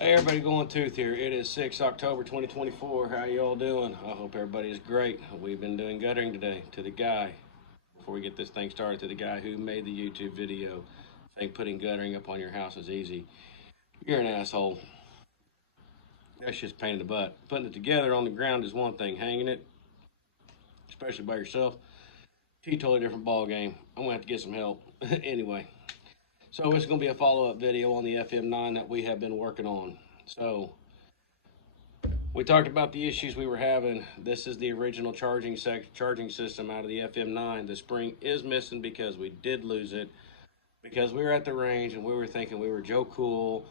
Hey everybody, going tooth here. It is 6 October 2024. How you all doing? I hope everybody is great. We've been doing guttering today. To the guy, before we get this thing started, to the guy who made the YouTube video saying putting guttering up on your house is easy. You're an asshole. That's just a pain in the butt. Putting it together on the ground is one thing. Hanging it, especially by yourself, totally different ball game. I'm gonna have to get some help. Anyway, so it's gonna be a follow-up video on the FM9 that we have been working on. So we talked about the issues we were having. This is the original charging system out of the FM9. The spring is missing because we did lose it because we were at the range and we were thinking we were Joe Cool,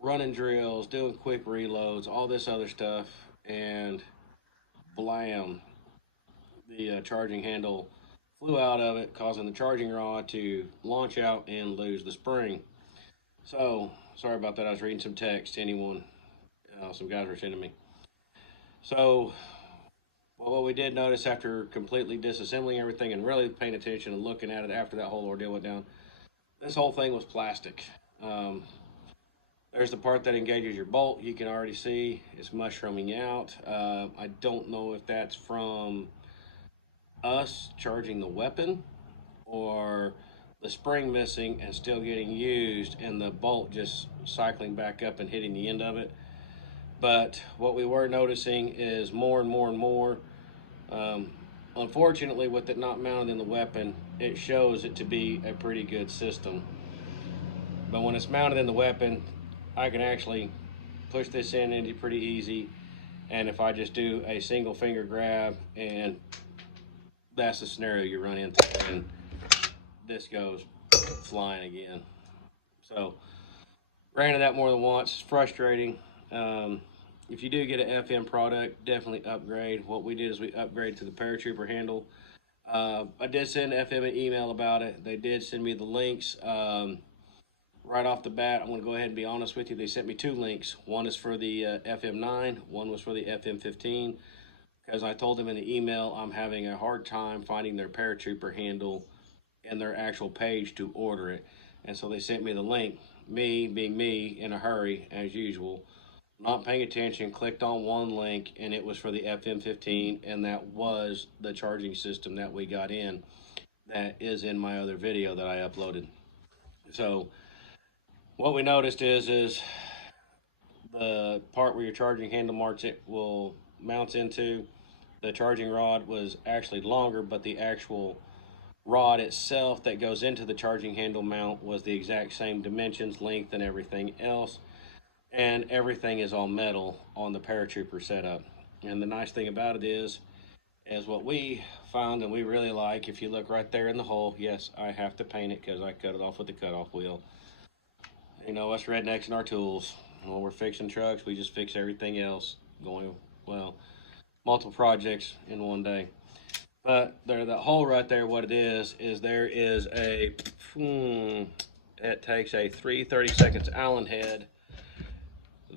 running drills, doing quick reloads, all this other stuff, and blam, the charging handle flew out of it, causing the charging rod to launch out and lose the spring. So, sorry about that. I was reading some text. Some guys were sending me. So, what we did notice after completely disassembling everything and really paying attention and looking at it after that whole ordeal went down, this whole thing was plastic. There's the part that engages your bolt. You can already see it's mushrooming out. I don't know if that's from us charging the weapon or the spring missing and still getting used and the bolt just cycling back up and hitting the end of it. But what we were noticing is more and more and more. Unfortunately, with it not mounted in the weapon, it shows it to be a pretty good system. But when it's mounted in the weapon, I can actually push this in into pretty easy. And if I just do a single finger grab, and that's the scenario you run into, and this goes flying again. So, ran into that more than once. It's frustrating. If you do get an FM product, definitely upgrade. What we did is we upgraded to the paratrooper handle. I did send FM an email about it. They did send me the links. Right off the bat, I'm going to go ahead and be honest with you. They sent me two links. One is for the FM9. One was for the FM15. Because I told them in the email I'm having a hard time finding their paratrooper handle and their actual page to order it. And so they sent me the link. Me, being me, in a hurry, as usual, not paying attention, clicked on one link, and it was for the FM15, and that was the charging system that we got in. That is in my other video that I uploaded. So what we noticed is the part where your charging handle mounts into, the charging rod was actually longer, but the actual rod itself that goes into the charging handle mount was the exact same dimensions, length, and everything else. And everything is all metal on the paratrooper setup. And the nice thing about it is what we found and we really like, if you look right there in the hole, yes, I have to paint it because I cut it off with the cutoff wheel. You know, us rednecks and our tools. When we're fixing trucks, we just fix everything else. Multiple projects in one day. But there, that hole right there, what it is there is it takes a 3/32 Allen head.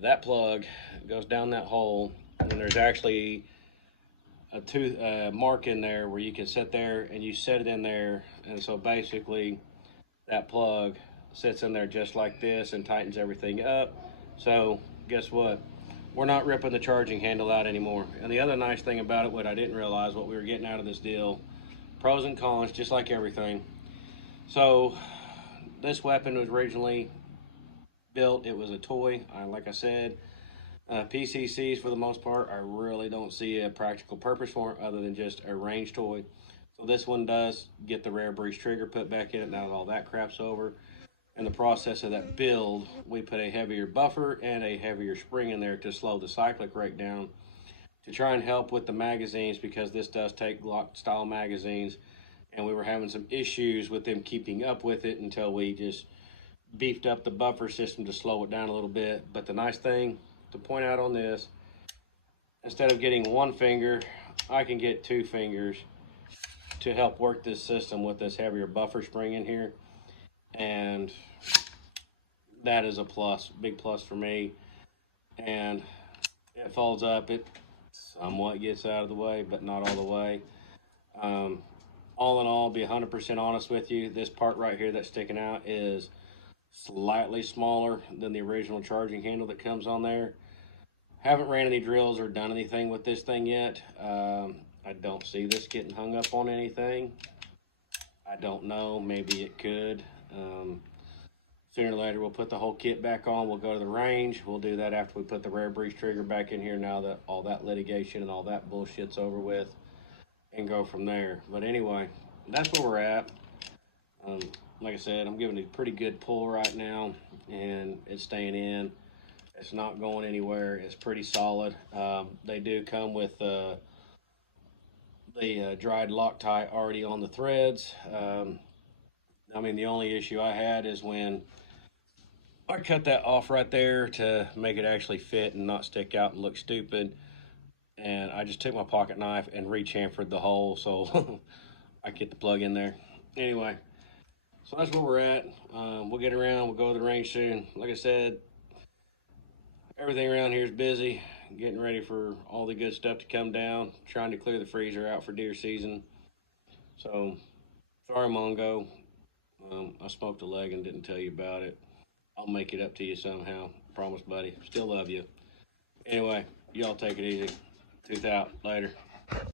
That plug goes down that hole, and there's actually a mark in there where you can sit there and you set it in there. And so basically that plug sits in there just like this and tightens everything up. So guess what? We're not ripping the charging handle out anymore. And the other nice thing about it, what I didn't realize, what we were getting out of this deal, pros and cons, just like everything. So this weapon was originally built, it was a toy, like I said. PCCs, for the most part, I really don't see a practical purpose for it other than just a range toy. So this one does get the rare breach trigger put back in it now that all that crap's over. In the process of that build, we put a heavier buffer and a heavier spring in there to slow the cyclic rate down to try and help with the magazines, because this does take Glock style magazines, and we were having some issues with them keeping up with it until we just beefed up the buffer system to slow it down a little bit. But the nice thing to point out on this, instead of getting one finger, I can get two fingers to help work this system with this heavier buffer spring in here. And that is a plus, big plus for me. And it folds up, it somewhat gets out of the way, but not all the way. All in all, be 100% honest with you, this part right here that's sticking out is slightly smaller than the original charging handle that comes on there. Haven't ran any drills or done anything with this thing yet. I don't see this getting hung up on anything. I don't know. Maybe it could. Sooner or later, we'll put the whole kit back on. We'll go to the range. We'll do that after we put the rare breeze trigger back in here, now that all that litigation and all that bullshit's over with, and go from there. But anyway, that's where we're at. Um, like I said, I'm giving it a pretty good pull right now, and it's staying in. It's not going anywhere. It's pretty solid. They do come with the dried Loctite already on the threads. I mean, the only issue I had is when I cut that off right there to make it actually fit and not stick out and look stupid. And I just took my pocket knife and re-chamfered the hole so I get the plug in there. Anyway, so that's where we're at. We'll get around. We'll go to the range soon. Like I said, everything around here is busy, getting ready for all the good stuff to come down, trying to clear the freezer out for deer season. So, sorry, Mongo. I smoked a leg and didn't tell you about it. I'll make it up to you somehow. Promise, buddy. Still love you. Anyway, y'all take it easy. Tooth out. Later.